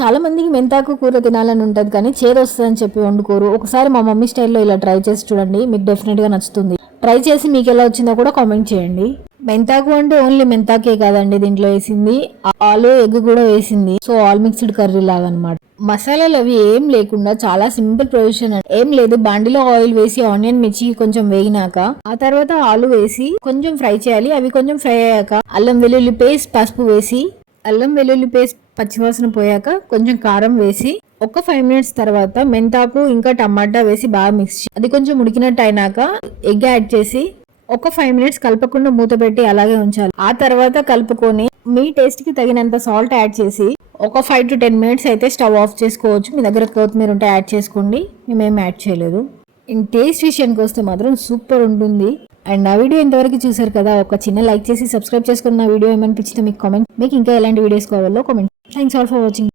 చాలా మందికి మెంతాకు కూర తినాలని ఉంటుంది కానీ చేదు వస్తుందని చెప్పి వండుకోరు. ఒకసారి మా మమ్మీ స్టైల్లో ఇలా ట్రై చేసి చూడండి, మీకు డెఫినెట్గా నచ్చుతుంది. ట్రై చేసి మీకు ఎలా వచ్చిందో కూడా కామెంట్ చేయండి. మెంతాకు అంటే ఓన్లీ మెంతాకే కాదండి, దీంట్లో వేసింది ఆలు ఎగ్ కూడా వేసింది. సో ఆల్ మిక్స్డ్ కర్రీ లాగా అనమాట. మసాలాలు అవి ఏం లేకుండా చాలా సింపుల్ ప్రొవిజన్. ఏం లేదు, బాండిలో ఆయిల్ వేసి ఆనియన్ మిర్చి కొంచెం వేగినాక ఆ తర్వాత ఆలు వేసి కొంచెం ఫ్రై చేయాలి. అవి కొంచెం ఫ్రై అయ్యాక అల్లం వెల్లుల్లి పేస్ట్, పసుపు వేసి అల్లం వెల్లుల్లి పేస్ట్ పచ్చివాసన పోయాక కొంచెం కారం వేసి ఒక 5 minutes తర్వాత మెంతాకు ఇంకా టమాటా వేసి బాగా మిక్స్ చేసి అది కొంచెం ఉడికినట్టు అయినాక ఎగ్ యాడ్ చేసి ఒక 5 minutes కలపకుండా మూత పెట్టి అలాగే ఉంచాలి. ఆ తర్వాత కలుపుకొని మీ టేస్ట్ కి తగినంత సాల్ట్ యాడ్ చేసి ఒక 5 to 10 minutes అయితే స్టవ్ ఆఫ్ చేసుకోవచ్చు. మీ దగ్గర కొత్తిమీర ఉంటే యాడ్ చేసుకోండి, మేమేం యాడ్ చేయలేదు. ఇన్ టేస్ట్ విషయానికి వస్తే మాత్రం సూపర్ ఉంటుంది. అండ్ నా వీడియో ఇంతవరకు చూసారు కదా, ఒక చిన్న లైక్ చేసి సబ్స్క్రైబ్ చేసుకున్న నా వీడియో ఏమనిపించిందో మీకు కామెంట్, మీకు ఇంకా ఎలాంటి వీడియోస్ కావాలో comment. Thanks all for watching.